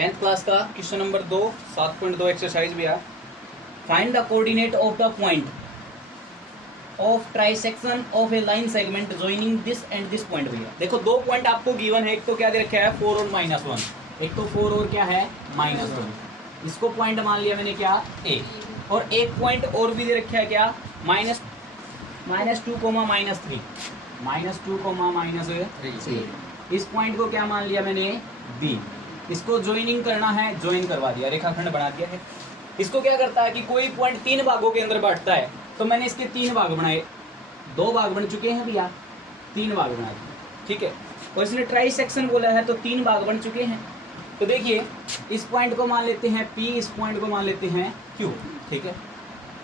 10th class का question number 2 7.2 exercise भी है। Find the coordinate of the point of trisection of A line segment joining this and this point. भैया देखो दो point आपको given है, एक तो क्या दे रखा है 4 और -1, एक तो 4 और क्या है -1। इसको पॉइंट मान लिया मैंने क्या ए, और एक पॉइंट और भी दे रखा है क्या -2, -3। इस पॉइंट को क्या मान लिया मैंने बी। इसको ज्वाइनिंग करना है, ज्वाइन करवा दिया, रेखाखंड बना दिया है। इसको क्या करता है कि कोई पॉइंट 3 भागों के अंदर बांटता है, तो मैंने इसके 3 भाग बनाए, 2 भाग बन चुके हैं भैया, 3 भाग बना दिए, ठीक है। और इसने ट्राई सेक्शन बोला है तो 3 भाग बन चुके हैं। तो देखिए इस पॉइंट को मान लेते हैं पी, इस पॉइंट को मान लेते हैं क्यू, ठीक है।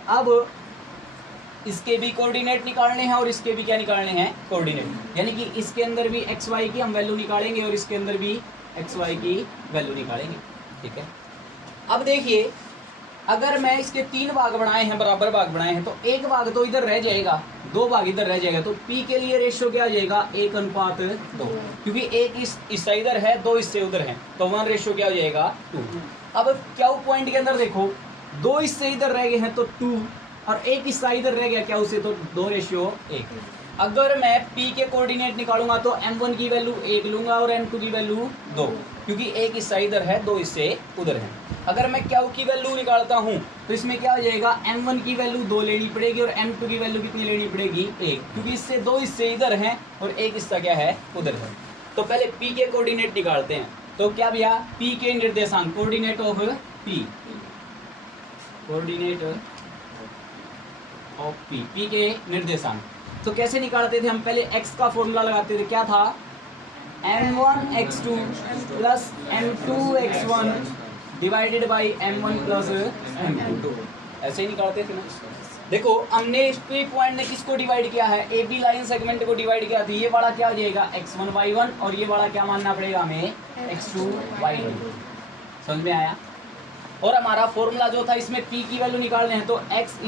अब इसके भी कोऑर्डिनेट निकालने हैं और इसके भी क्या निकालने हैं कोऑर्डिनेट, यानी कि इसके अंदर भी एक्स वाई की हम वैल्यू निकालेंगे और इसके अंदर भी एक्स वाई की वैल्यू निकालेंगे, ठीक है। अब देखिए अगर मैं इसके 3 भाग बनाए हैं, बराबर भाग बनाए हैं, तो एक भाग तो इधर रह जाएगा, 2 भाग इधर रह जाएगा, तो पी के लिए रेशियो क्या आ जाएगा 1:2, क्योंकि एक इससे इधर है, 2 इससे उधर है, तो 1 रेशियो क्या हो जाएगा 2। अब क्या पॉइंट के अंदर देखो 2 इससे इधर रह गए हैं तो 2, और एक हिस्सा इधर रह गया क्या उसे, तो 2:1। अगर मैं P के कोऑर्डिनेट निकालूंगा तो M1 की वैल्यू 1 लूंगा और M2 की वैल्यू 2, क्योंकि एक हिस्सा इधर है, 2 हिस्से उधर है। अगर मैं Q की वैल्यू निकालता हूं तो इसमें क्या हो जाएगा, M1 की वैल्यू 2 लेनी पड़ेगी और M2 की वैल्यू कितनी लेनी पड़ेगी 1, क्योंकि इससे 2 हिस्से इधर हैं और एक हिस्सा क्या है उधर है। तो पहले P के कोऑर्डिनेट निकालते हैं। तो क्या भैया P के निर्देशांक, coordinate of P, coordinate of P के निर्देशांक तो कैसे निकालते थे हम, पहले x का फॉर्मूला लगाते थे, क्या था m1x2 plus m2x1 divided by m1 plus m2, ऐसे ही निकालते थे ना। देखो हमने इसके पॉइंट ने किसको डिवाइड किया है, ए बी लाइन सेगमेंट को डिवाइड किया था। ये वाला क्या हो जाएगा x1 y1 और ये वाला क्या मानना पड़ेगा हमें x2 y2, समझ में आया। और हमारा फॉर्मूला जो था इसमें P की वैल्यू निकालने हैं, तो x =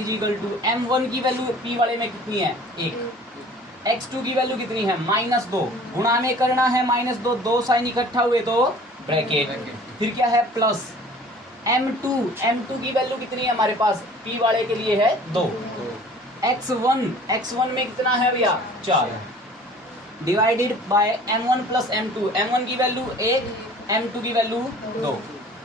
m1 की वैल्यू P वाले में कितनी है 1, x2 की वैल्यू कितनी है -2, गुणा में करना है -2, 2 साइन इकट्ठा हुए तो ब्रैकेट, फिर क्या है प्लस m2 की वैल्यू कितनी है हमारे पास P वाले के लिए है 2, x1 में कितना है भैया 4, divided by m1 plus m1 की वैल्यू 1, m2 की वैल्यू 2,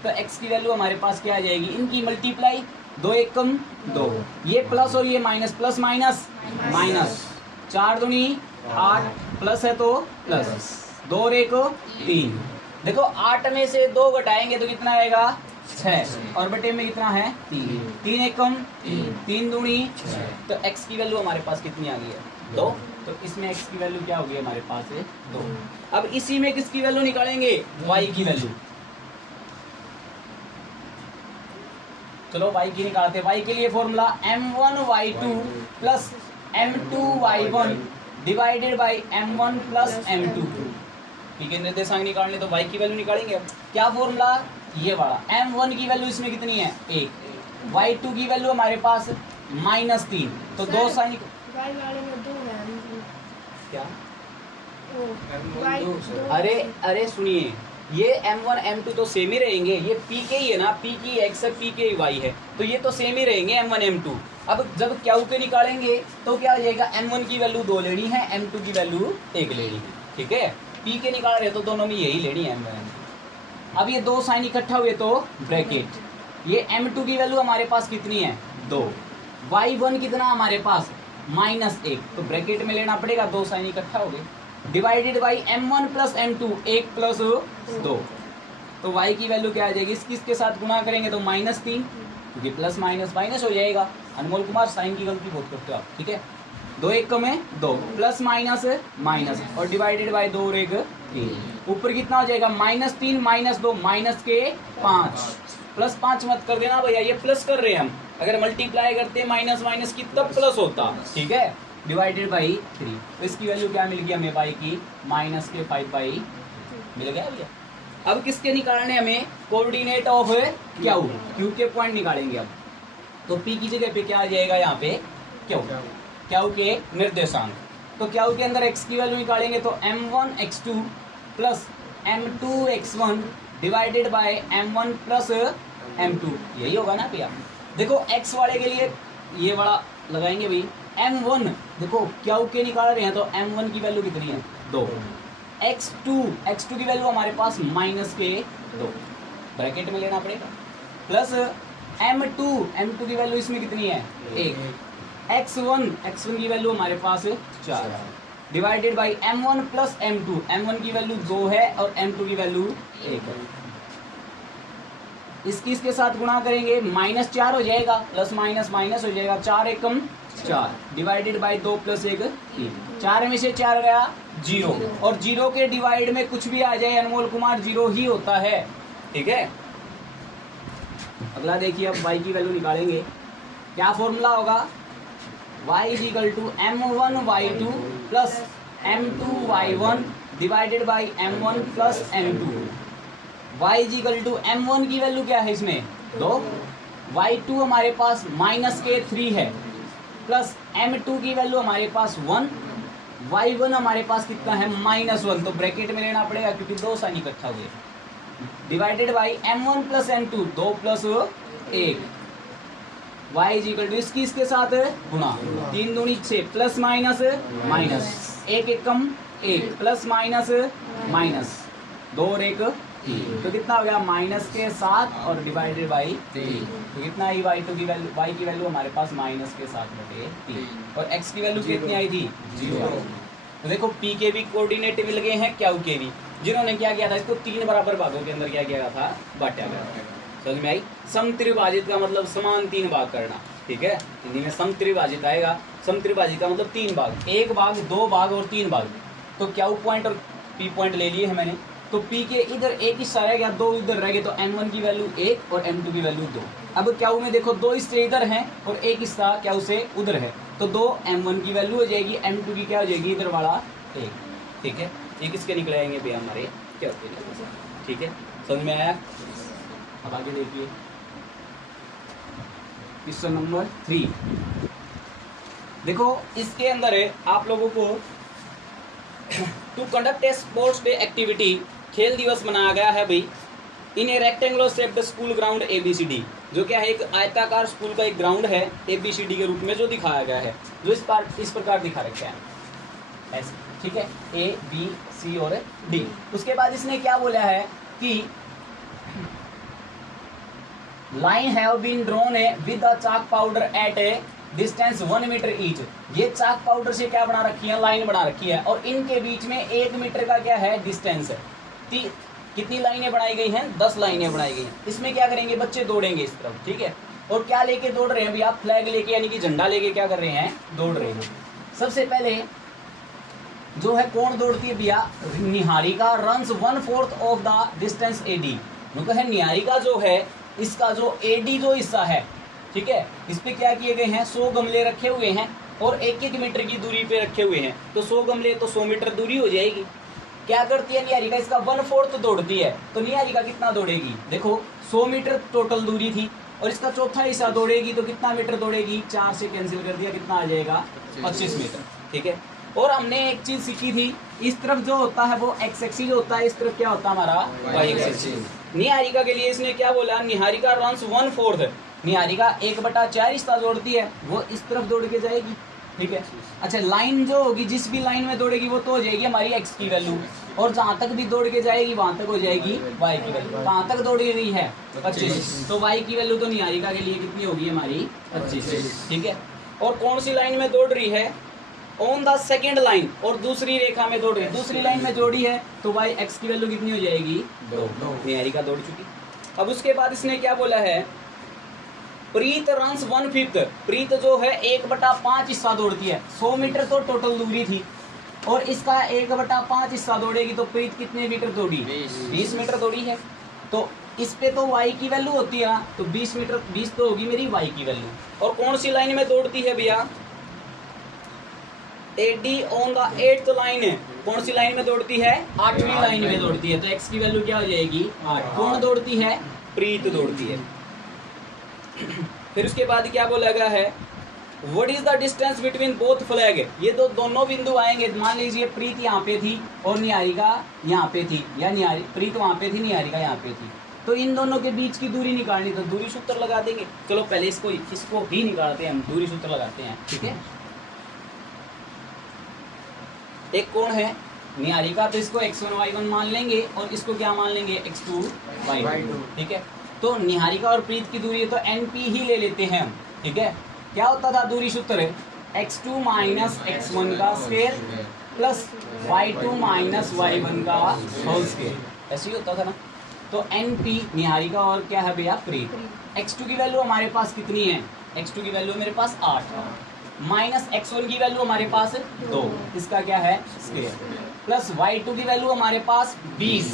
तो x की वैल्यू हमारे पास क्या आ जाएगी, इनकी मल्टीप्लाई, 2 1 2, ये प्लस और ये माइनस, प्लस माइनस माइनस, 4 दूनी 8, प्लस है तो प्लस, 2 और 1 3। देखो 8 में से 2 घटाएंगे तो कितना आएगा 6, और बटे में कितना है 3, 3 1 3 दूनी 6, तो x की वैल्यू हमारे पास कितनी आ गई है 2, तो इसमें x की वैल्यू क्या होगी हमारे पास है 2। अब इसी में किसकी वैल्यू निकालेंगे, y की वैल्यू। चलो y की निकालते हैं। y के लिए formula m1y2 plus m2y1 divided by m1 plus m2। ठीक है, निर्देशांक निकालने तो y की वैल्यू निकालेंगे। क्या फॉर्मूला, ये वाला, m1 की वैल्यू इसमें कितनी है 1, y2 की वैल्यू हमारे पास -3, तो 2 साइन क्या, अरे सुनिए, ये m1 m2 तो सेम ही रहेंगे, ये p के ही है ना, p की x है, p के ही y है, तो ये तो सेम ही रहेंगे m1 m2। अब जब q के निकालेंगे तो क्या हो जाएगा, m1 की वैल्यू 2 लेनी है, m2 की वैल्यू 1 लेनी है, ठीक है। p के निकाल रहे तो दोनों में यही लेनी है m1 m2। अब ये 2 साइन इकट्ठा हुए तो ब्रैकेट, ये m2 की वैल्यू हमारे पास कितनी है 2, y1 कितना हमारे पास -1, तो ब्रैकेट में लेना पड़ेगा, 2 साइन इकट्ठा हो गए, divided by m1 plus m2 1 plus 2, तो y की वैल्यू क्या आ जाएगी, इसके साथ गुणा करेंगे तो -3, क्योंकि प्लस माइनस माइनस हो जाएगा। अनमोल कुमार साइन की गलती बहुत करते हो आप, ठीक है। 2 1 2, प्लस माइनस माइनस, और डिवाइडेड बाई 2 और 1 3, ऊपर कितना हो जाएगा -3 -2 -5, प्लस 5 मत कर देना भैया, ये प्लस कर रहे हैं हम, अगर मल्टीप्लाई करते माइनस माइनस की तब प्लस होता, ठीक है, डिवाइडेड बाई 3, तो इसकी वैल्यू क्या मिल गई हमें y की -5 मिल गया भैया। अब किसके निकालने हमें, कोऑर्डिनेट ऑफ क्यू के पॉइंट निकालेंगे। अब तो p की जगह पे क्या आ जाएगा यहाँ पे क्यू के निर्देशांक, तो क्यू के अंदर x की वैल्यू निकालेंगे तो m1x2 plus m2x1 divided by m1 plus m2, यही होगा ना भैया। देखो x वाले के लिए ये वाला लगाएंगे भाई, m1 देखो क्या के निकाल रहे हैं तो m1 की वैल्यू कितनी है 2, x2 की वैल्यू हमारे पास -2 ब्रैकेट में लेना पड़ेगा, प्लस m2 की वैल्यू इसमें कितनी है 1, x1 की वैल्यू हमारे पास 4 divided by m1 plus m1 की वैल्यू 2 है और m2 की वैल्यू 1 है। इसके साथ गुणा करेंगे -4 हो जाएगा, प्लस माइनस माइनस हो जाएगा, 4 एकम 4 डिवाइडेड बाई 2 प्लस 1 3, 4 में से 4 गया 0, और 0 के डिवाइड में कुछ भी आ जाए अनमोल कुमार 0 ही होता है, ठीक है। अगला देखिए, अब y की वैल्यू निकालेंगे, क्या फॉर्मूला होगा, y is equal to m1 y2 plus m2 y1 divided by m1 plus m2। y is equal to m1 की वैल्यू क्या है इसमें 2, y2 हमारे पास -3 है, प्लस m2 की वैल्यू हमारे पास 1, y1 हमारे पास कितना है -1, तो ब्रैकेट में लेना पड़ेगा क्योंकि 2 साइन इकट्ठा हुए, divided by m1 plus m2 2 plus 1, y is equal to इसके साथ गुणा, 3 दूनी 6 प्लस माइनस माइनस, 1 एकम 1 प्लस माइनस माइनस 2 और 1 3, तो कितना हो गया -7 और डिवाइडेड बाई 3, तो कितना आई y2 की वैल्यू, y की वैल्यू हमारे पास -7/3 और x की वैल्यू कितनी आई थी 0। तो देखो p के भी कोऑर्डिनेट मिल गए हैं q के भी, जिन्होंने क्या किया था इसको 3 बराबर भागों के अंदर क्या किया था बांटा गया। समझ में आई, समत्रिभाजित का मतलब समान 3 भाग करना, ठीक है, हिंदी में समत्रिभाजित आएगा, समत्रिभाजित का मतलब 3 भाग, 1 भाग 2 भाग और 3 भाग, तो q पॉइंट और p पॉइंट ले लिए हैं मैंने, तो p के इधर एक हिस्सा रह गया, 2 इधर रह गए, तो m1 की वैल्यू 1 और m2 की वैल्यू 2। अब q में देखो 2 हिस्से इधर हैं और एक हिस्सा q से उधर है, तो 2 m1 की वैल्यू हो जाएगी, m2 की क्या हो जाएगी इधर वाला 1, ठीक है, ये किसके निकले आएंगे भैया हमारे क्या, ठीक है, समझ में आया। अब आगे देखिए क्वेश्चन नंबर 3, देखो इसके अंदर है आप लोगों को to conduct a sports day activity, खेल दिवस मनाया गया है भाई, in a rectangular shaped school ground ABCD, जो क्या है एक आयताकार स्कूल का एक ग्राउंड है ABCD के रूप में जो दिखाया गया है, जो इस प्रकार दिखा रखा है ऐसे, ठीक है, A B C और D। उसके बाद इसने क्या बोला है कि line have been drawn with the chalk powder at a distance 1 metre each, ये चाक पाउडर से क्या बना रखी है, लाइन बना रखी है, और इनके बीच में 1 मीटर का क्या है डिस्टेंस है। कितनी लाइनें बनाई गई हैं, 10 लाइनें बनाई गई हैं। इसमें क्या करेंगे बच्चे दौड़ेंगे इस तरफ, ठीक है, और क्या लेके दौड़ रहे हैं भैया, फ्लैग लेके यानी कि झंडा लेके क्या कर रहे हैं, दौड़ रहे हैं। सबसे पहले जो है कौन दौड़ती है भैया, Niharika runs 1/4 of the distance AD, है निहारिका जो है इसका जो AD जो हिस्सा है, ठीक है, इस पे क्या किए गए हैं 100 गमले रखे हुए हैं और 1-1 मीटर की दूरी पे रखे हुए हैं, तो 100 गमले तो 100 मीटर दूरी हो जाएगी। क्या करती है निहारिका, इसका 1/4 दौड़ती है, तो निहारिका कितना दौड़ेगी, देखो 100 मीटर टोटल दूरी थी और इसका चौथा हिस्सा दौड़ेगी तो कितना मीटर दौड़ेगी, 4 से कैंसिल कर दिया, कितना आ जाएगा 25 मीटर, ठीक है। और हमने एक चीज सीखी थी, इस तरफ जो होता है वो x एक्सिस होता है, इस तरफ क्या होता है हमारा y एक्सिस। निहारिका के लिए इसने क्या बोला, निहारिका रन्स 1/4, निहारिका 1/4 हिस्सा दौड़ती है, वो इस तरफ दौड़ के जाएगी, ठीक है। अच्छा, लाइन जो होगी जिस भी लाइन में दौड़ेगी वो तो हो जाएगी हमारी x की वैल्यू, और जहाँ तक भी दौड़ के जाएगी वहां तक हो जाएगी y की वैल्यू। कहाँ तक दौड़ी हुई है 25, तो y की वैल्यू तो निहारिका के लिए कितनी होगी हमारी 25, ठीक है। और कौन सी लाइन में दौड़ रही है, ऑन द सेकेंड लाइन, और दूसरी रेखा में दौड़ रही है, दूसरी लाइन में जोड़ी है तो y x की वैल्यू कितनी हो जाएगी 2, निहारिका दौड़ चुकी। अब उसके बाद इसने क्या बोला है, प्रीत रन्स 1/5, प्रीत जो है 1/5 हिस्सा दौड़ती है, 100 मीटर तो टोटल दूरी थी और इसका 1/5 हिस्सा दौड़ेगी, तो प्रीत कितने मीटर दौड़ी, 20 मीटर दौड़ी है, तो इस पे तो y की वैल्यू होती है, तो 20 मीटर 20 तो होगी मेरी y की वैल्यू। और कौन सी लाइन में दौड़ती है भैया, AD on the 8th line है, कौन सी लाइन में दौड़ती है, 8वीं लाइन में दौड़ती है, तो x की वैल्यू क्या हो जाएगी 8। कौन दौड़ती है, प्रीत दौड़ती है। फिर उसके बाद क्या बोला गया है, what is the distance between both flag. ये दोनों बिंदु आएंगे, मान लीजिए प्रीत यहाँ पे थी और निहारिका यहाँ पे थी, या प्रीत वहाँ पे थी, निहारिका यहाँ पे थी, तो इन दोनों के बीच की दूरी निकालनी, तो दूरी सूत्र लगा देंगे। चलो पहले इसको ही निकालते हैं, हम दूरी सूत्र लगाते हैं, ठीक है। एक कोण है निहारिका, तो इसको x1 y1 मान लेंगे और इसको क्या मान लेंगे, x2 y2, ठीक है। तो निहारिका और प्रीत की दूरी है तो NP ही ले लेते हैं हम, ठीक है। क्या होता था दूरी सूत्र, x2 माइनस x1 का square plus y2 minus y1 का होल स्क्वायर, ऐसे ही होता था ना। तो NP निहारिका और क्या है भैया, प्रीत। x2 की वैल्यू हमारे पास कितनी है, x2 की वैल्यू मेरे पास 8, माइनस x1 की वैल्यू हमारे पास 2, इसका क्या है स्क्वायर, प्लस y2 की वैल्यू हमारे पास 20,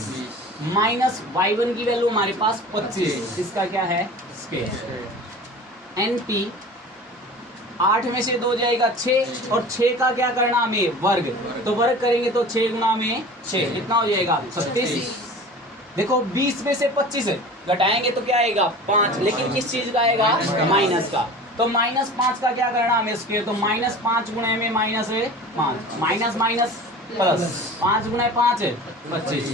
माइनस y1 की वैल्यू हमारे पास 25, इसका क्या है स्क्वायर। NP 8 में से 2 जाएगा 6, और 6 का क्या करना हमें, वर्ग, तो वर्ग करेंगे तो 6 गुना में 6 कितना हो जाएगा 36। देखो 20 में से 25 घटाएंगे तो क्या आएगा 5, लेकिन किस चीज का आएगा, माइनस का, तो -5 का क्या करना हमें स्क्वायर, तो -5 गुणे में -5, माइनस माइनस प्लस 5 गुणे 5 25,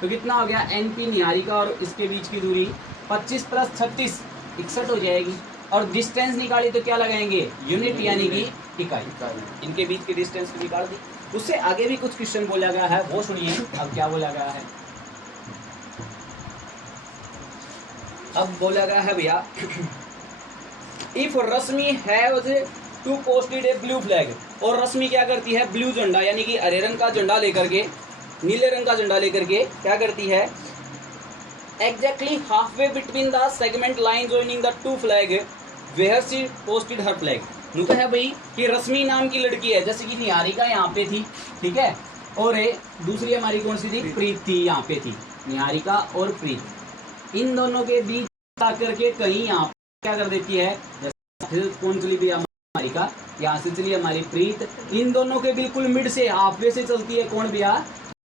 तो कितना हो गया NP निहारिका और इसके बीच की दूरी 25 प्लस 36 61 हो जाएगी। और डिस्टेंस निकाली तो क्या लगाएंगे, यूनिट यानी कि इकाई, इनके बीच की डिस्टेंस निकाल दी। उससे आगे भी कुछ क्वेश्चन बोला गया है, वो सुनिए अब क्या बोला गया है। अब बोला गया है भैया, if Rashmi have to posted a blue flag, और रश्मि क्या करती है, ब्लू झंडा यानी कि हरे रंग का झंडा लेकर के, नीले रंग का झंडा लेकर के क्या करती है, exactly half way between the segment line joining the two flag where she posted her flag. नुका है भाई कि रश्मि नाम की लड़की है, जैसे कि निहारिका यहाँ पे थी, ठीक है, और दूसरी हमारी कौन सी थी, प्रीत थी, यहाँ पे थी निहारिका और प्रीत, इन दोनों के बीच आकर के कहीं यहाँ क्या कर देती है, कौन चली गई हमारी का, यहाँ से चली हमारी प्रीत, इन दोनों के बिल्कुल मिड से हाफ वे से चलती है कौन भैया,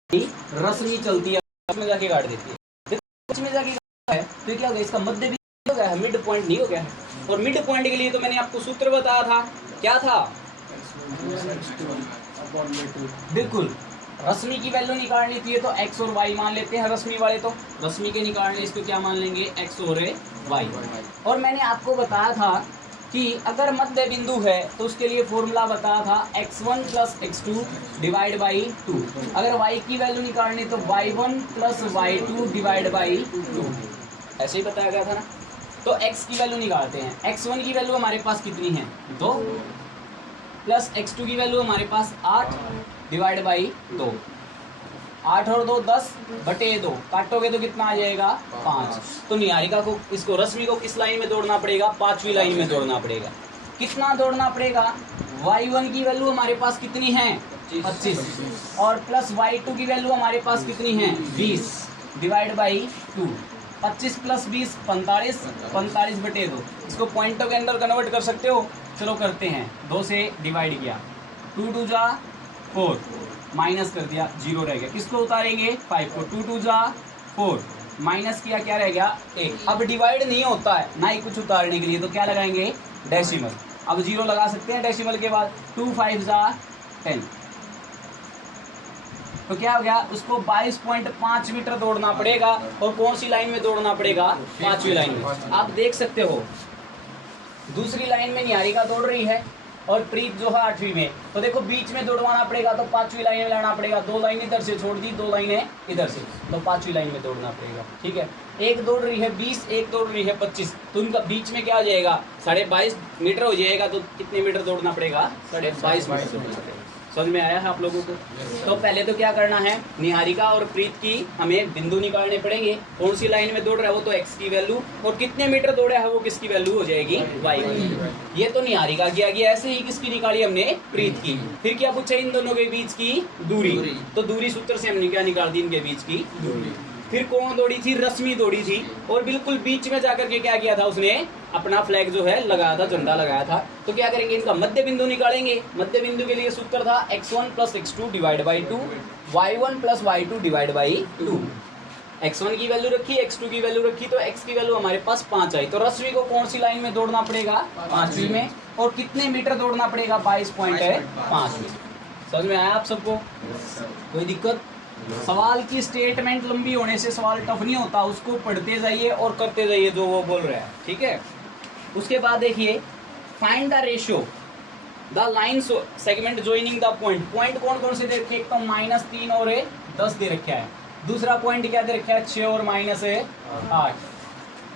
रश्मि चलती है, में जाके काट देती है, में जाके है, तो क्या हो गया, इसका मध्य बिंदु हो गया है, मिड पॉइंट नहीं हो गया है। और मिड पॉइंट के लिए तो मैंने आपको सूत्र बताया था, क्या था, बिल्कुल रश्मि की वैल्यू निकालनी थी तो x और y मान लेते हैं रश्मि वाले, तो रश्मि के निकालने इसको क्या मान लेंगे, x और y। और मैंने आपको बताया था कि अगर मध्य बिंदु है तो उसके लिए फॉर्मूला बताया था x1 plus x2 divide by 2, अगर y की वैल्यू निकालनी तो y1 plus y2 divide by 2, ऐसे ही बताया गया था ना। तो x की वैल्यू निकालते हैं, x1 की वैल्यू हमारे पास कितनी है 2, प्लस x2 की वैल्यू हमारे पास 8 डिवाइड बाई 2, 8 और 2 10 बटे 2, काटोगे तो कितना आ जाएगा 5। तो निहारिका को, इसको रश्मि को किस लाइन में दौड़ना पड़ेगा, 5वीं लाइन में दौड़ना पड़ेगा। कितना दौड़ना पड़ेगा, y1 की वैल्यू हमारे पास कितनी है 25, और प्लस y2 की वैल्यू हमारे पास कितनी है 20 डिवाइड बाई 2, 25 प्लस 20 45, 45 बटे 2, इसको पॉइंटों के अंदर कन्वर्ट कर सकते हो, चलो करते हैं, 2 से डिवाइड किया, 2 2 जा 4, माइनस कर दिया 0 रह गया, किसको उतारेंगे 5 को, 2 2 जा 4, माइनस किया क्या रह गया 1। अब डिवाइड नहीं होता है ना ही कुछ उतारने के लिए, तो क्या लगाएंगे डेसिमल, अब 0 लगा सकते हैं डेसिमल के बाद, 2 5 जा 10, तो क्या हो गया, उसको 22.5 मीटर दौड़ना पड़ेगा, और कौन सी लाइन में दौड़ना पड़ेगा 5वीं लाइन में। आप देख सकते हो दूसरी लाइन में निहारिका दौड़ रही है और प्रीत जो है 8वीं में, तो देखो बीच में दौड़वाना पड़ेगा, तो 5वीं लाइन में लाना पड़ेगा, 2 लाइन इधर से छोड़ दी, 2 लाइनें इधर से, तो 5वीं लाइन में दौड़ना पड़ेगा, ठीक है। एक दौड़ रही है 20, एक दौड़ रही है 25, तो उनका बीच में क्या हो जाएगा 22.5 मीटर हो जाएगा, तो कितने मीटर दौड़ना पड़ेगा 22.5 मीटर दौड़ना पड़ेगा। समझ में आया है आप लोगों को। तो पहले तो क्या करना है, निहारिका और प्रीत की हमें बिंदु निकालने पड़ेंगे, कौन सी लाइन में दौड़ रहा है वो तो x की वैल्यू, और कितने मीटर दौड़ा है वो किसकी वैल्यू हो जाएगी y की। ये तो निहारिका की आ गया, ऐसे ही किसकी निकाली हमने प्रीत की। फिर क्या पूछा, इन दोनों के बीच की दूरी, तो दूरी सूत्र से हमने क्या निकाल दी, इनके बीच की दूरी। फिर कौन दौड़ी थी, रश्मि दौड़ी थी, और बिल्कुल बीच में जाकर के क्या किया था उसने, अपना फ्लैग जो है लगाया था, झंडा लगाया था। तो क्या करेंगे, इनका मध्य बिंदु निकालेंगे। मध्य बिंदु के लिए सूत्र था x1 plus x2 divide by 2, y1 plus y2 divide by 2। x1 की वैल्यू रखी, x2 की वैल्यू रखी, तो x की वैल्यू हमारे पास 5 आई। तो रश्मि को कौन सी लाइन में दौड़ना पड़ेगा? 5वीं में। और कितने मीटर दौड़ना पड़ेगा? 22.5 मीटर। समझ में आया आप सबको? कोई दिक्कत? सवाल की स्टेटमेंट लंबी होने से सवाल टफ नहीं होता, उसको पढ़ते जाइए और करते जाइए जो वो बोल रहा है, ठीक है। उसके बाद देखिए, find the ratio the line segment joining the point. Point कौन कौन से दे रखे? एक तो -3 और 10 दे रखा है। दूसरा पॉइंट क्या दे रखा है? 6 और -8,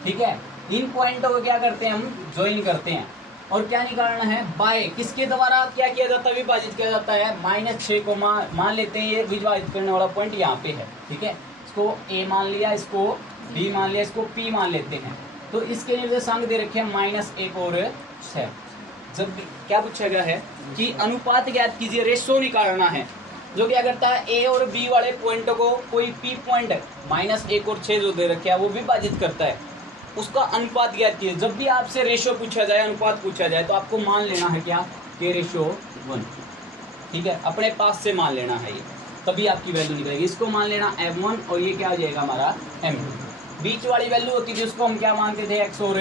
ठीक है। इन पॉइंटों को क्या करते हैं? हम ज्वाइन करते हैं। और क्या निकालना है? बाय किसके द्वारा क्या किया जाता है? विभाजित किया जाता है। -6 को मान लेते हैं, ये विभाजित करने वाला पॉइंट यहाँ पे है, ठीक है। इसको A मान लिया, इसको B मान लिया, इसको P मान लेते हैं। तो इसके निर्देशांक दे रखे हैं -1 और 6। जब क्या पूछा गया है कि अनुपात ज्ञात कीजिए, रेशो निकालना है। जो क्या करता है? A और B वाले पॉइंट को कोई P पॉइंट -1 और 6 जो दे रखे है वो विभाजित करता है, उसका अनुपात ज्ञात कीजिए। जब भी आपसे रेशो पूछा जाए, अनुपात पूछा जाए, तो आपको मान लेना है क्या? K/1, ठीक है। अपने पास से मान लेना है ये, तभी आपकी वैल्यू निकलेगी। इसको मान लेना M1 और ये क्या हो जाएगा हमारा M2। बीच वाली वैल्यू होती थी उसको हम क्या मानते थे? X और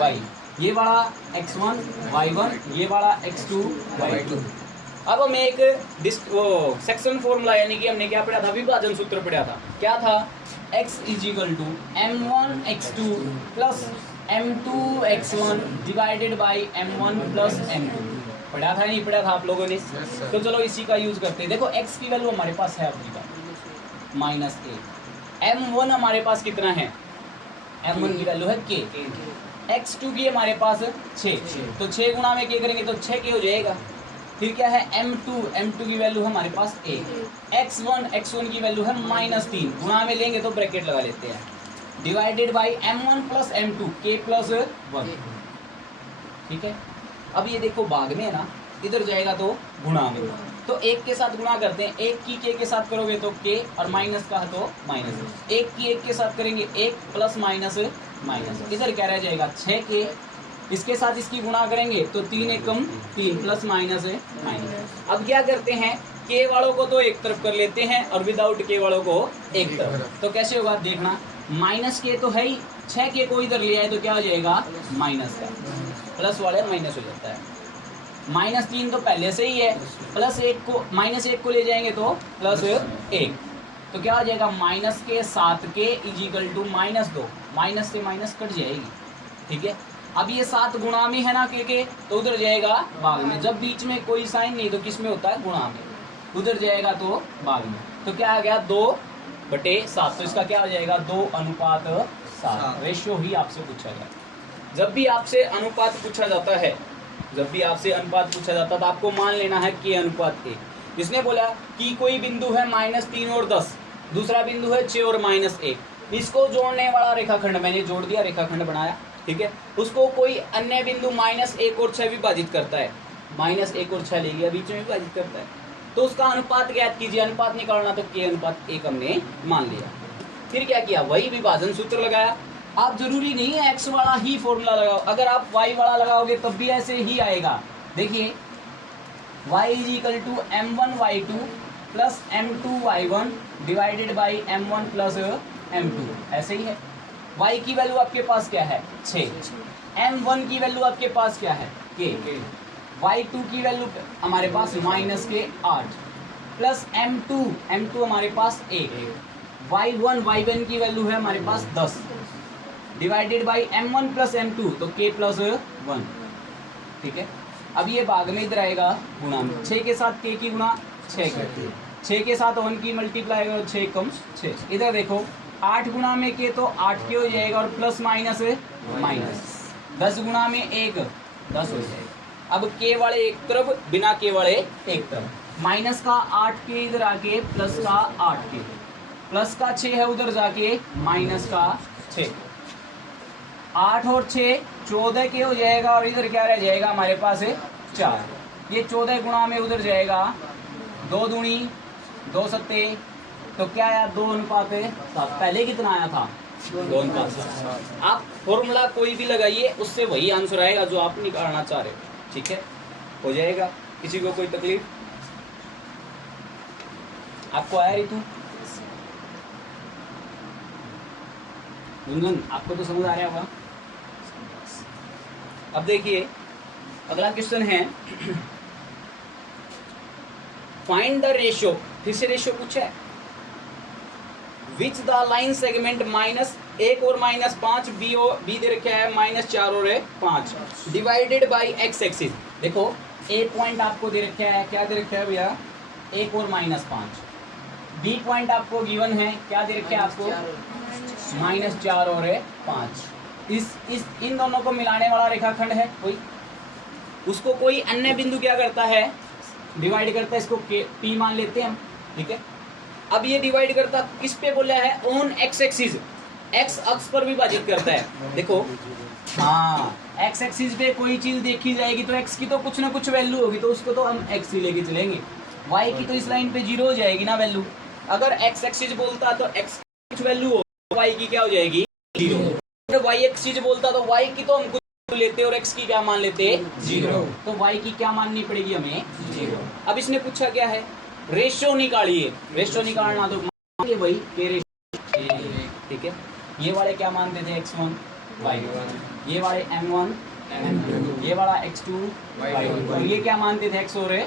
Y। ये वाला X1 Y1, ये वाला X2 Y2। अब हम एक सेक्शन फॉर्मूला यानी कि हमने क्या पढ़ा था? विभाजन सूत्र पढ़ा था। क्या था? x = m1 x2 plus m2 x1 divided by m1 plus m2। पढ़ा था नहीं पढ़ा था आप लोगों ने? तो चलो इसी का यूज करते हैं। देखो x की वैल्यू हमारे पास है अपनी बात -1। m1 हमारे पास कितना है? m1 की वैल्यू है k। x2 की हमारे पास 6, तो 6 गुणा में k करेंगे तो 6k हो जाएगा। फिर क्या है? m2 की वैल्यू है हमारे पास 1। x1 की वैल्यू है -3, गुणा में लेंगे तो ब्रैकेट लगा लेते हैं, divided by m1 plus m2 k + 1, ठीक है। अब ये देखो भाग में है ना, इधर जाएगा तो गुणा में, तो 1 के साथ गुणा करते हैं। 1 की k के साथ करोगे तो k, और माइनस का है तो माइनस। 1 की 1 के साथ करेंगे 1 प्लस माइनस माइनस, इधर क्या रह जाएगा? 6k। इसके साथ इसकी गुणा करेंगे तो 3 एकम 3 प्लस माइनस है माइनस। अब क्या करते हैं? k वालों को तो एक तरफ कर लेते हैं और विदाउट k वालों को एक तरफ। तो कैसे होगा देखना, -k तो है ही, 6k को इधर ले आए तो क्या हो जाएगा? माइनस का, प्लस वाले माइनस हो जाता है। -3 तो पहले से ही है, +1 को -1 को ले जाएंगे तो +1, तो क्या हो जाएगा? -k 7k = -2, माइनस से माइनस कट जाएगी, ठीक है। अब ये 7 गुणा में है ना के, तो उधर जाएगा भाग में। जब बीच में कोई साइन नहीं तो किस में होता है? गुणा में। उधर जाएगा तो भाग में। तो क्या आ गया? 2/7। तो इसका क्या हो जाएगा? 2:7। रेशियो ही आपसे पूछा गया। जब भी आपसे अनुपात पूछा जाता है, तो आपको मान लेना है K/A। जिसने बोला कि कोई बिंदु है -3 और 10, दूसरा बिंदु है 6 और -1, इसको जोड़ने वाला रेखाखंड मैंने जोड़ दिया, रेखाखंड बनाया, ठीक है। उसको कोई अन्य बिंदु -1 और 6 विभाजित करता है, -1 और 6 ले लिया, बीच में विभाजित करता है, तो उसका अनुपात ज्ञात कीजिए। अनुपात निकालना तो K/1 हमने मान लिया। फिर क्या किया? वही विभाजन सूत्र लगाया। आप जरूरी नहीं है x वाला ही फॉर्मूला लगाओ, अगर आप y वाला लगाओगे तब भी ऐसे ही आएगा। देखिए, y = m1y2 plus m2y1 divided by m1 plus m2, ऐसे ही है। y की वैल्यू आपके पास क्या है? 6। m1 की वैल्यू आपके पास क्या है? k। y2 की वैल्यू हमारे पास -8 प्लस m2 हमारे पास 1। y1 की वैल्यू है हमारे पास 10 divided by m1 plus m2, तो k + 1, ठीक है। अब ये भाग में इधर आएगा गुणा में, 6 के साथ k की गुणा 6 करते हैं, 6 के साथ 1 की मल्टीप्लाई करो, 6 कम 6। इधर देखो 8 गुणा में k तो 8k हो जाएगा, और प्लस माइनस माइनस, 10 गुणा में 1 10 हो जाएगा। अब k वाले एक तरफ, बिना k वाले एक तरफ। माइनस का 8k इधर आके प्लस का 8k, प्लस का 6 है उधर जाके माइनस का 6, 8 और 6 14 के हो जाएगा, और इधर क्या रह जाएगा हमारे पास है 4। ये 14 गुणा में उधर जाएगा 2 दूनी 2 सत्ते, तो क्या आया? 2:7। पहले कितना आया था? 2:7। आप फॉर्मूला कोई भी लगाइए, उससे वही आंसर आएगा जो आप निकालना चाह रहे हो, ठीक है। हो जाएगा। किसी को कोई तकलीफ? आपको आया रितु? गुनगुन आपको तो समझ आ रहा होगा। अब देखिए अगला क्वेश्चन है फाइंड द रेशियो, फिर से रेशियो पूछा है। विच द लाइन सेगमेंट -1 और -5 बी दे रखा है -4 और 5 डिवाइडेड बाय एक्स एक्सिस। देखो ए पॉइंट आपको दे रखा है, क्या दे रखा है भैया 1 और -5। बी पॉइंट आपको गिवन है, क्या दे रखा है आपको -4 और 5। इस इन दोनों को मिलाने वाला रेखाखंड है कोई, उसको कोई अन्य बिंदु क्या करता है डिवाइड करता है, इसको पी मान लेते हैं हम, ठीक है। अब ये डिवाइड करता किस पे बोला है, ऑन एक्स एक्सिस, एक्स अक्ष पर विभाजित करता है। देखो हाँ एक्स एक्सिस पे कोई चीज देखी जाएगी तो एक्स की तो कुछ ना कुछ वैल्यू होगी, तो उसको तो हम एक्स ही लेके चलेंगे। वाई की तो इस लाइन पे 0 हो जाएगी ना वैल्यू। अगर एक्स एक्सिस बोलता तो एक्स की कुछ वैल्यू हो, वाई की क्या हो जाएगी 0। अगर वाई एक्सिस बोलता तो वाई की तो हम कुछ लेते और एक्स की क्या मान लेते 0, तो वाई की क्या माननी पड़ेगी हमें 0। अब इसने पूछा क्या है रेशियो निकालिए, रेशियो निकालना तो मानिए वही के रेशियो, ठीक है। ये वाले क्या मानते थे x1 y1, ये वाले m1 m2, ये वाला x2 y2, और ये क्या मानते थे x और y।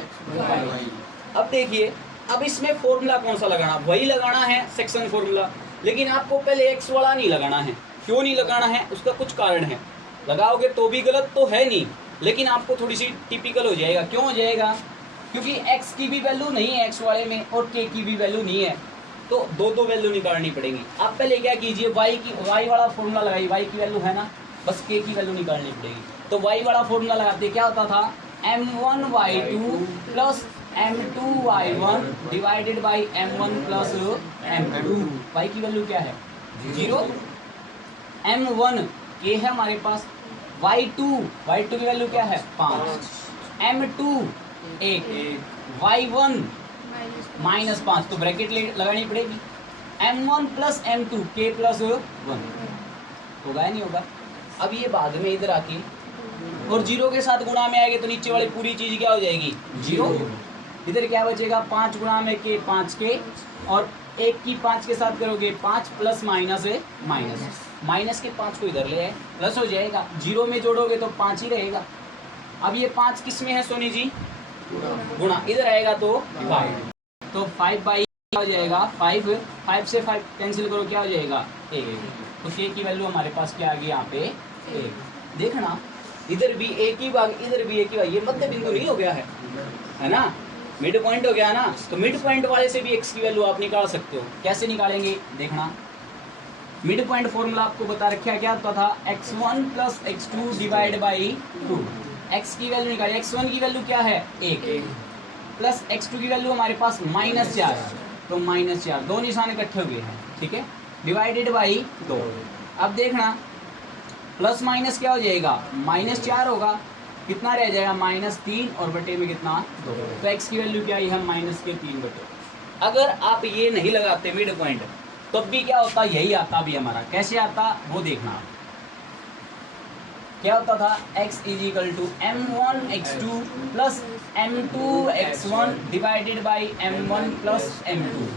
अब देखिए अब इसमें फॉर्मूला कौन सा लगाना, वही लगाना है सेक्शन फॉर्मूला, लेकिन आपको पहले x वाला नहीं लगाना है। क्यों नहीं लगाना है, उसका कुछ कारण है। लगाओगे तो भी गलत तो है नहीं, लेकिन आपको थोड़ी सी टिपिकल हो जाएगा। क्यों हो जाएगा, क्योंकि x की भी वैल्यू नहीं है x वाले में और k की भी वैल्यू नहीं है, तो दो वैल्यू निकालनी पड़ेगी। आप पहले क्या कीजिए y वाला फॉर्मूला लगाइए, y की वैल्यू है ना, बस k की वैल्यू निकालनी पड़ेगी। तो y वाला फॉर्मूला लगाते क्या होता था m1y2 plus m2y1 divided by m1 plus m2। y की वैल्यू क्या है 0, m1 k है हमारे पास, y2 की वैल्यू क्या है 5, m2 1, y1 -5, तो ब्रैकेट लगानी पड़ेगी। m1 plus m2 k plus 1 होगा या नहीं होगा। अब ये बाद में इधर आके और 0 के साथ गुणा में आएगी तो नीचे वाली पूरी चीज क्या हो जाएगी 0। इधर क्या बचेगा 5 गुणा में के 5 के, और 1 की 5 के साथ करोगे 5 प्लस माइनस है माइनस के 5 को इधर ले आए प्लस हो जाएगा, 0 में जोड़ोगे तो 5 ही रहेगा। अब ये 5 किस में है सोनी जी गुणा, इधर आएगा तो डिवाइड, तो 5 क्या हो जाएगा 5 से 5 कैंसिल करो क्या हो जाएगा 1, तो k की वैल्यू हमारे पास क्या आ गई यहाँ पे 1। देखना इधर भी एक ही भाग इधर भी एक ही भाग, ये मध्य बिंदु नहीं हो गया है ना, मिड पॉइंट हो गया ना, तो मिड पॉइंट वाले से भी x की वैल्यू आप निकाल सकते हो। कैसे निकालेंगे देखना, मिड पॉइंट फॉर्मूला आपको बता रखा है, क्या होता था x1 plus x2 divide by 2। x की वैल्यू निकालिए, x1 की वैल्यू क्या है 1 प्लस x2 की वैल्यू हमारे पास -4, तो -4 दो निशान इकट्ठे हो गए हैं, ठीक है, डिवाइडेड बाई 2। अब देखना प्लस माइनस क्या हो जाएगा -4 होगा, कितना रह जाएगा -3 और बटे में कितना 2, तो x की वैल्यू क्या है -3 बटे। अगर आप ये नहीं लगाते मिड पॉइंट तो भी क्या होता यही आता भी हमारा, कैसे आता वो देखना। क्या होता था x = m1 x2 plus m2 x1 divided by m1 plus m2।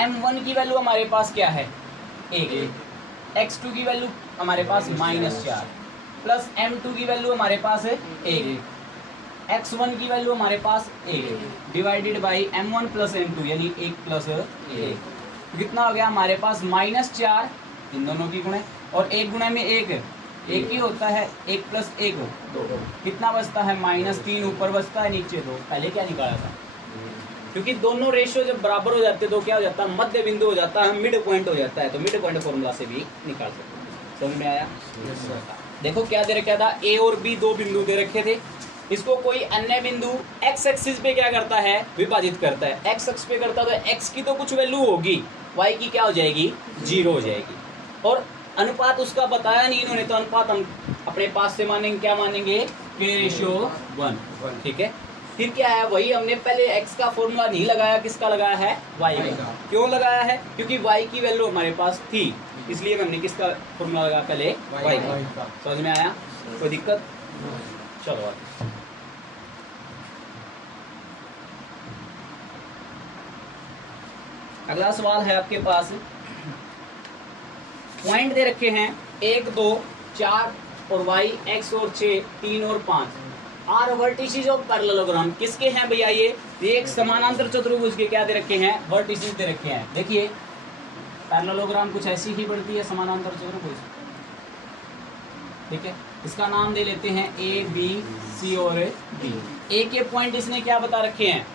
m1 की वैल्यू हमारे पास क्या है 1, x2 की वैल्यू हमारे पास -4 प्लस m2 की वैल्यू हमारे पास है 1, x1 की वैल्यू हमारे पास 1 divided by m1 plus m2 यानी 1 प्लस 1, कितना हो गया हमारे पास -4, इन दोनों की गुणे, और 1 गुणे में 1 ही होता है, 1 प्लस 1 2, कितना बचता है -3, ऊपर बचता है नीचे 2। पहले क्या निकाला था, क्योंकि दोनों रेशियो जब बराबर हो जाते तो क्या हो जाता है मध्य बिंदु हो जाता है, मिड पॉइंट हो जाता है, तो मिड पॉइंट फॉर्मूला से भी निकाल सकते हैं। समझ में आया? देखो क्या दे रखा था, ए और बी दो बिंदु दे रखे थे, इसको कोई अन्य बिंदु एक्स एक्सिस पे क्या करता है विभाजित करता है, एक्स एक्सिस पे करता है तो एक्स की तो कुछ वैल्यू होगी, वाई की क्या हो जाएगी 0 हो जाएगी, और अनुपात उसका बताया नहीं इन्होंने, तो अनुपात हम अपने पास से मानेंगे, क्या मानेंगे k/1, ठीक है। फिर क्या है, वही हमने पहले x का फॉर्मूला नहीं लगाया, किसका लगाया है y का। क्यों लगाया है, क्योंकि y की वैल्यू हमारे पास थी, इसलिए हमने किसका फॉर्मूला लगाया पहले y का। समझ में आया, कोई दिक्कत? चलो आगे। अगला सवाल है आपके पास, पॉइंट दे रखे हैं 1 2 4 और y x और 6 3 और 5 आर वर्टिसेस ऑफ पैरेललोग्राम किसके हैं भैया? ये एक समानांतर चतुर्भुज के क्या दे रखे हैं? वर्टिसेस दे रखे हैं। देखिए पैरेललोग्राम कुछ ऐसी ही बढ़ती है समानांतर चतुर्भुज, ठीक है। इसका नाम दे लेते हैं ए बी सी और डी। ए के पॉइंट इसने क्या बता रखे हैं?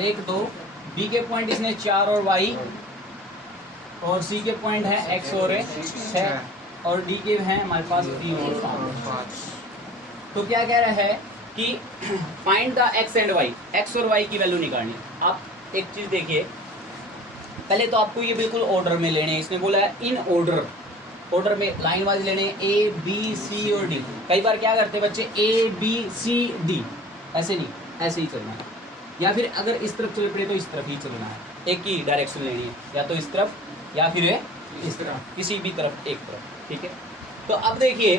एक दो। बी के पॉइंट इसने 4 और y और सी के पॉइंट है x और 6 और डी के हैं हमारे पास 3 और 5। तो क्या कह रहा है कि find the x and y, x और y की वैल्यू निकालनी। आप एक चीज देखिए, पहले तो आपको ये बिल्कुल ऑर्डर में लेने हैं। इसने बोला है इन ऑर्डर में लाइन वाइज लेने हैं, ए बी सी और डी। कई बार क्या करते हैं बच्चे, ए बी सी डी, ऐसे नहीं, ऐसे ही चलना है। या फिर अगर इस तरफ चल पड़े तो इस तरफ ही चलना है, एक ही डायरेक्शन लेनी है, या तो इस तरफ या फिर इस तरफ, किसी भी तरफ एक तरफ, ठीक है। तो अब देखिए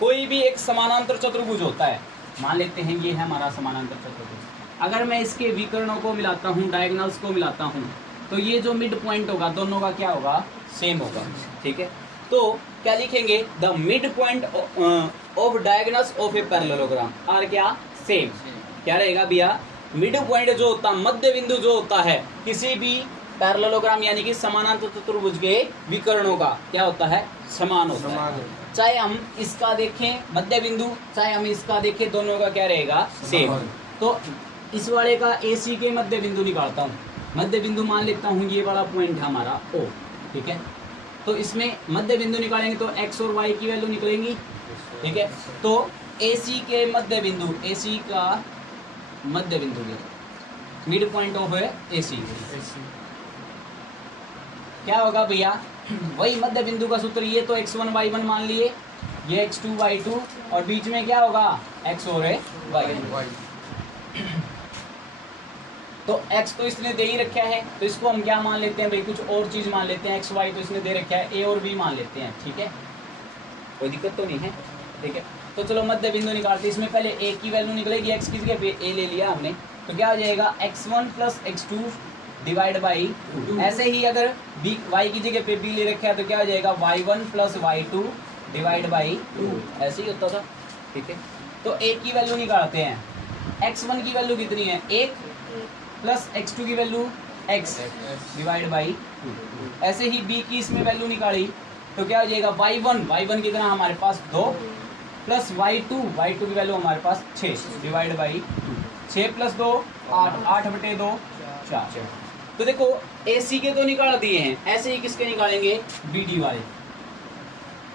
कोई भी एक समानांतर चतुर्भुज होता है, मान लेते हैं ये है हमारा समानांतर चतुर्भुज। अगर मैं इसके विकर्णों को मिलाता हूँ, डायगोनल्स को मिलाता हूँ, तो ये जो मिड पॉइंट होगा दोनों का क्या होगा? सेम होगा, ठीक है। तो क्या लिखेंगे? The mid point of diagonals of a parallelogram are क्या? सेम। क्या रहेगा भैया? मिड पॉइंट जो होता है, मध्य बिंदु जो होता है किसी भी पैरेललोग्राम यानी कि समानांतर चतुर्भुज के विकर्णों का क्या होता है? समान होता है। चाहे हम इसका देखें मध्य बिंदु, चाहे हम इसका देखें, दोनों का क्या रहेगा? सेम। तो इस वाले का ए सी के मध्य बिंदु निकालता हूँ। मध्य बिंदु मान लेता हूँ ये वाला पॉइंट है हमारा O, ठीक है। तो इसमें मध्य बिंदु निकालेंगे तो x और y की वैल्यू निकलेंगी, ठीक है। तो AC के मध्य बिंदु, AC का मध्य बिंदु मिड पॉइंट ऑफ AC क्या होगा भैया? वही मध्य बिंदु का सूत्र, ये तो x1 y1 मान लिए, ये x2 y2 और बीच में क्या होगा? x और y। तो x तो इसने दे ही रखा है, तो इसको हम क्या मान लेते हैं भाई? कुछ और चीज मान लेते हैं। x y तो इसने दे रखा है, a और b मान लेते हैं, ठीक है, कोई दिक्कत तो नहीं है, ठीक है। तो चलो मध्य बिंदु निकालते हैं। इसमें पहले a की वैल्यू निकलेगी, x की जगह पे a ले लिया हमने, तो क्या हो जाएगा? x1 plus x2 divide by 2। ऐसे ही अगर b y की जगह पे b ले रखा है तो क्या हो जाएगा? y1 plus y2 divide by 2। ऐसे ही होता था, ठीक है। तो a की वैल्यू निकालते हैं। x1 की वैल्यू कितनी है? 1 प्लस x2 की वैल्यू x डिवाइड बाई 2। ऐसे ही b की इसमें वैल्यू निकाली तो क्या हो जाएगा? y1 कितना हमारे पास? 2 प्लस y2 की वैल्यू हमारे पास 6 डिवाइड बाई 2। 6 प्लस 2 8, 8/2 4। तो देखो AC के तो निकाल दिए हैं, ऐसे ही किसके निकालेंगे? BD वाले।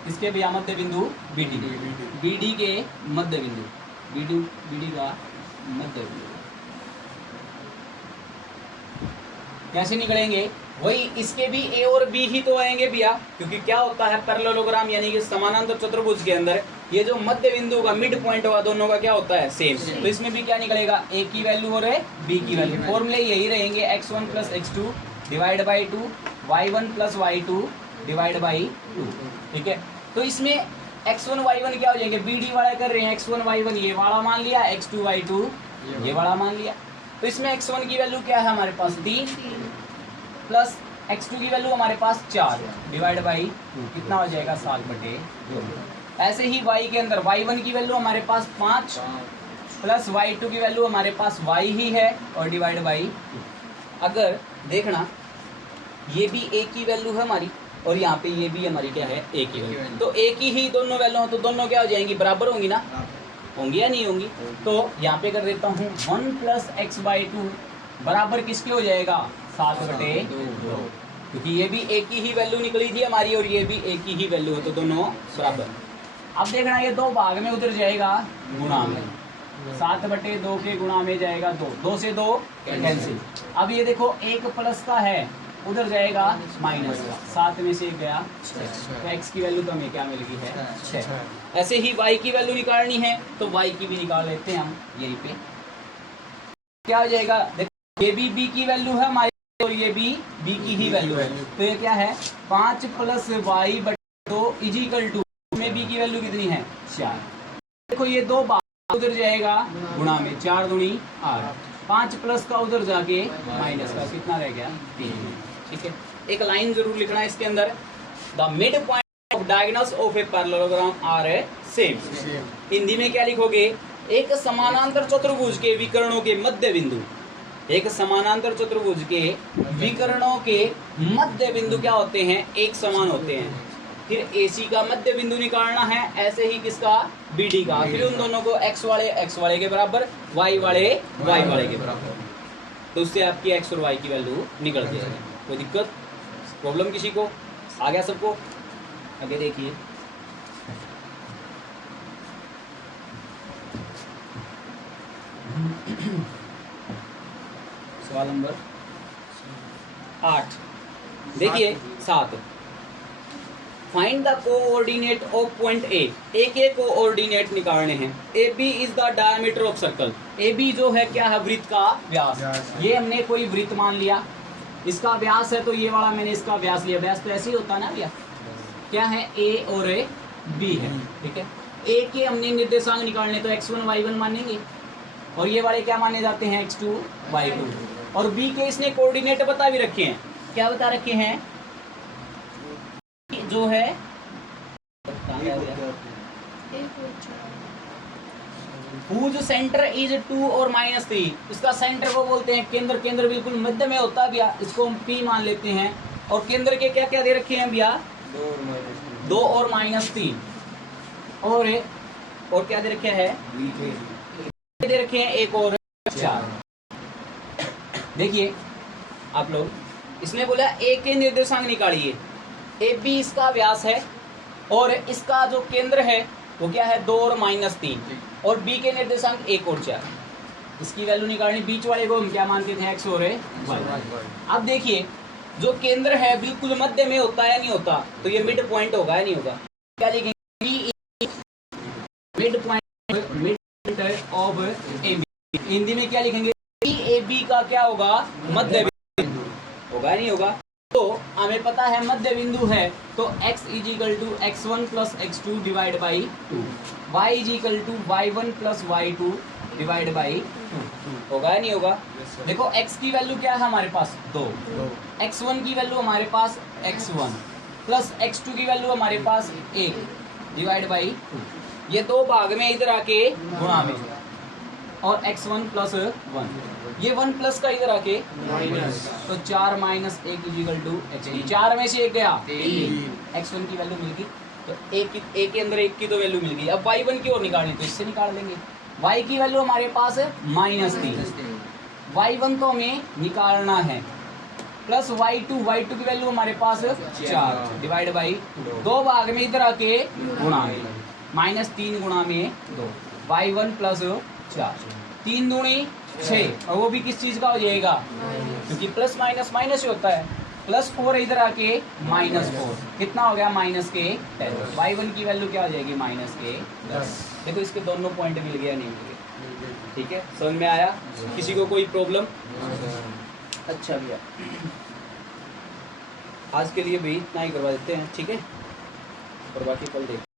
किसके भैया? मध्य बिंदु BD के मध्य बिंदु, BD का मध्य बिंदु कैसे निकलेंगे? वही इसके भी A और B ही तो आएंगे भैया, क्योंकि क्या होता है पैरेललोग्राम यानी कि समानांतर चतुर्भुज के अंदर ये जो मध्य बिंदु का मिड पॉइंट होगा दोनों का क्या होता है? सेम। तो इसमें भी क्या निकलेगा? A की वैल्यू और B की वैल्यू। फॉर्मूले यही रहेंगे, x1 plus x2 divide by 2, y1 plus y2 divide by 2, ठीक है। तो इसमें x1 y1 क्या हो जाएंगे? BD वाला कर रहे हैं, x1 y1 ये वाला मान लिया, x2 y2 ये वाला मान लिया। तो इसमें x1 की वैल्यू क्या है हमारे पास? 3 प्लस x2 की वैल्यू हमारे पास 4 डिवाइड बाई 2, कितना हो जाएगा? 7/2। ऐसे ही y के अंदर y1 की वैल्यू हमारे पास 5 प्लस y2 की वैल्यू हमारे पास y ही है और डिवाइड बाई 2। अगर देखना ये भी a की वैल्यू है हमारी और यहाँ पे ये भी हमारी क्या है? a की वैल्यू। तो a की ही दोनों वैल्यू, तो दोनों क्या हो जाएंगी? बराबर होंगी ना, होंगी या नहीं होंगी? तो यहाँ पे कर देता हूँ 1 प्लस x/2 बराबर किसके हो जाएगा? 7/2, क्योंकि ये भी एक ही वैल्यू निकली थी हमारी और ये भी एक ही वैल्यू है, तो दोनों बराबर। अब देखना ये 2 भाग में उधर जाएगा गुणा में, 7/2 के गुणा में जाएगा 2, 2 से 2 कैंसिल। अब ये देखो 1 प्लस का है, उधर जाएगा माइनस का, 7 में से 1 गया 6, तो x की वैल्यू तो हमें क्या मिल गई है? 6। ऐसे ही y की वैल्यू निकालनी है तो y की भी निकाल लेते हैं हम यहीं पे। क्या हो जाएगा? देखो ये भी b की वैल्यू है हमारी और ये भी b की ही वैल्यू है, तो ये क्या है? 5 plus y/2 is equal to, में b की वैल्यू कितनी है? 4। देखो ये 2 भाग उधर जाएगा गुणा में, 4 दूनी 8, 5 प्लस का उधर जाके माइनस का, कितना रह गया 3। ठीक है, एक लाइन जरूर लिखना है इसके अंदर, the mid point of diagonals of a parallelogram are same. Hindi में क्या लिखोगे, एक समानांतर चतुर्भुज के विकर्णों के मध्य बिंदु, एक समानांतर चतुर्भुज के विकर्णों के मध्य बिंदु क्या होते हैं, एक समान होते हैं। फिर AC का मध्य बिंदु निकालना है, ऐसे ही किसका, BD का। फिर उन दोनों को x वाले के बराबर, y वाले के बराबर, तो उससे आपकी x और y की वैल्यू निकल जाएगी। कोई दिक्कत, प्रॉब्लम किसी को, आ गया सबको? आगे देखिए, सवाल नंबर 8 देखिए 7। Find the coordinate of point A के कोऑर्डिनेट निकालने हैं। AB is the diameter of circle. AB जो है क्या है, वृत्त का व्यास। ये हमने कोई वृत्त मान लिया, इसका व्यास है, तो ये वाला मैंने इसका व्यास लिया। व्यास तो ऐसे ही होता है ना भैया, क्या है A और B है। ठीक है, A के हमने निर्देशांक निकालने, तो x1 y1 मानेंगे, और ये वाले क्या माने जाते हैं, x2 y2। और B के इसने कोऑर्डिनेट बता भी रखे हैं, क्या बता रखे हैं, जो है हुज सेंटर इज 2 और -3। इसका सेंटर को बोलते हैं केंद्र, केंद्र बिल्कुल मध्य में होता है भैया, इसको हम P मान लेते हैं। और केंद्र के क्या क्या दे रखे हैं भैया, 2 और -3, और क्या दे रखे हैं, दे रखे हैं 1 और 4। देखिए आप लोग, इसने बोला A के निर्देशांक निकालिए। AB इसका व्यास है, और इसका जो केंद्र है वो क्या है, 2 और -3, और B के निर्देशांक 1 और 4। इसकी वैल्यू निकालनी, बीच वाले को हम क्या मानते थे, x और y। अब देखिए, जो केंद्र है बिल्कुल मध्य में होता है या नहीं होता, तो ये मिड पॉइंट होगा या नहीं होगा। क्या लिखेंगे, mid point of AB। Hindi में क्या लिखेंगे, AB का क्या होगा, मध्य बिंदु होगा, नहीं होगा। तो हमें पता है मध्य बिंदु है, तो x = x1 + x2 divide by 2, y = y1 + y2 divide by 2 होगा या नहीं होगा। देखो x की वैल्यू क्या है हमारे पास, 2, x1 की वैल्यू हमारे पास x1 प्लस x2 की वैल्यू हमारे पास 1 डिवाइड बाई 2। ये दो भाग में इधर आके गुणा में, और x1 + 1, ये 1 प्लस का इधर आके माइनस, तो 4 - 1 = x2। 4 में से 1 गया, x1 की वैल्यू मिल गई, तो a के अंदर 1 की तो वैल्यू मिल गई। अब y1 की ओर निकालनी, तो इससे निकाल लेंगे। y की वैल्यू हमारे पास है -3, y1 तो हमें निकालना है, प्लस y2 की वैल्यू हमारे पास 4 डिवाइड बाई 2 भाग में इधर आके गुणा में, -3 गुणा में 2, y1 + 4, 3 दूनी 6, और वो भी किस चीज का हो जाएगा, क्योंकि प्लस माइनस माइनस ही होता है। +4 इधर आके -4, कितना हो गया, -10। y1 की वैल्यू क्या हो जाएगी, -10। देखो इसके दोनों पॉइंट मिल गया, नहीं मिल गया। ठीक है, समझ में आया, किसी को कोई प्रॉब्लम? अच्छा भैया, आज के लिए भी इतना ही करवा देते हैं, ठीक है, और बाकी कल देखते हैं।